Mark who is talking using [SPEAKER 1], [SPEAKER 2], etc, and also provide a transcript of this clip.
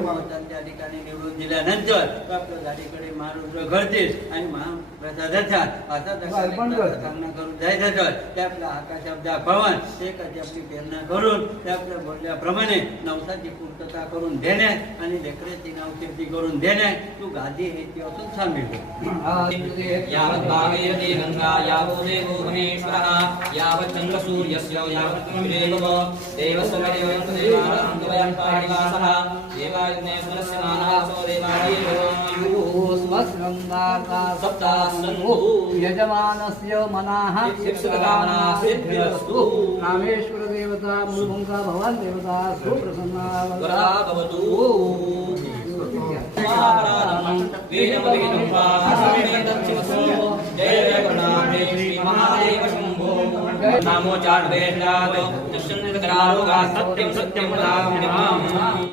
[SPEAKER 1] निवडून दिल्यानंतर आपल्या गाडीकडे महारुद्र घडतेस आणि महाप्रसादाचा असा जसा
[SPEAKER 2] अर्पण
[SPEAKER 1] लेकराचा
[SPEAKER 2] करतात.
[SPEAKER 1] सामना करून जायचं तर ते आपल्या आकाशाब्दा पवन एकाची आपली प्रेरणा करून ते आपल्या बोलल्याप्रमाणे नवसाची पूर्तता करून देण्यात आणि लेकराची नावकीर्ती करून देण्यात तू गादी हे ती असून सांगितलं
[SPEAKER 3] यावत्त्वमेव देवस्वदेवदेवानन्दवयं पाणिवासः देवाग्नेश्वरस्य मानवासो देवायुः सप्तास्सन्तो
[SPEAKER 2] यजमानस्य मनाः
[SPEAKER 3] सिद्धिकामना सिद्धिरस्तु
[SPEAKER 2] रामेश्वर देवता मुलभंका भवान देवता सुप्रसन्ना
[SPEAKER 3] वरदा भवतु महापराधं वीरमविहितं वा नामोचार वेष्टादो दशंकृत करारोगा सत्यम सत्यम वदाम्यहम्